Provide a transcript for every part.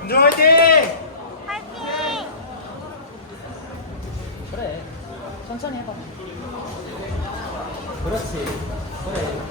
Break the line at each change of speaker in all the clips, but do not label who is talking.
준정 화이팅!
파이팅!
그래. 천천히 해봐. 그렇지. 그래.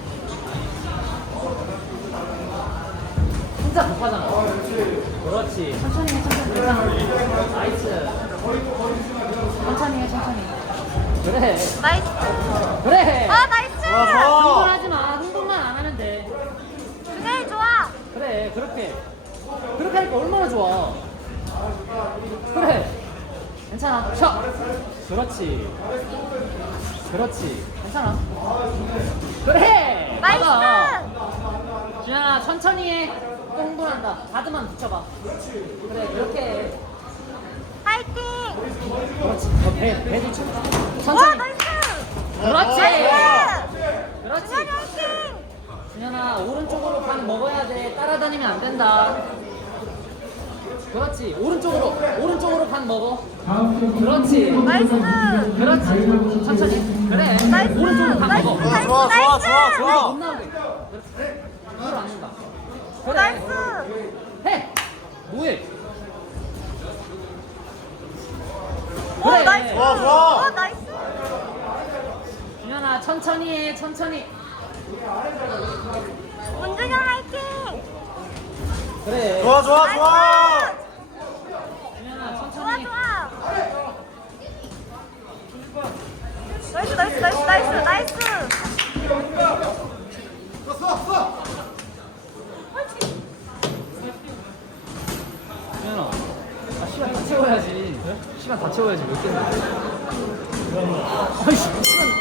혼자 못하잖아. 그렇지. 천천히 해, 천천히. 괜찮아. 나이스. 천천히 해, 천천히. 그래.
나이스!
그래.
아, 나이스!
흥분하지 마. 흥분만 안 하면 돼.
준영이 좋아!
그래. 그렇게. 그렇게 하니까 얼마나 좋아. 그래. 괜찮아. 셔. 그렇지. 그렇지. 괜찮아. 그래.
나이스!
봐봐. 준현아 천천히 해. 또 흥분한다. 가드만 붙여봐. 그래 그렇게 해.
파이팅!
그렇지. 배도 쳐.
와,
천천히.
나이스!
그렇지.
나이스!
그렇지.
준영이 화이팅!
준현아 오른쪽으로 방 먹어야 돼. 따라다니면 안 된다. 그렇지. 오른쪽으로 방 먹어. 그렇지.
나이스!
그렇지. 천천히. 그래.
나이스!
오른쪽으로 방
나이스!
먹어.
나이스!
좋아, 좋아, 좋아, 좋아.
못 나오게. 그렇지. 이걸 안 된다. 그래.
나이스!
해. 뭐해?
오,
그래.
나이스!
좋아, 좋아.
오, 나이스!
준현아 천천히 해. 천천히.
문준영 화이팅!
그래.
좋아, 좋아, 좋아.
준현아
좋아,
천천히.
좋아! 나이스, 나이스, 나이스, 나이스, 나이스!
준현아. 아 시간 다 채워야지. 시간 다 채워야지 몇 개인데. 아이씨.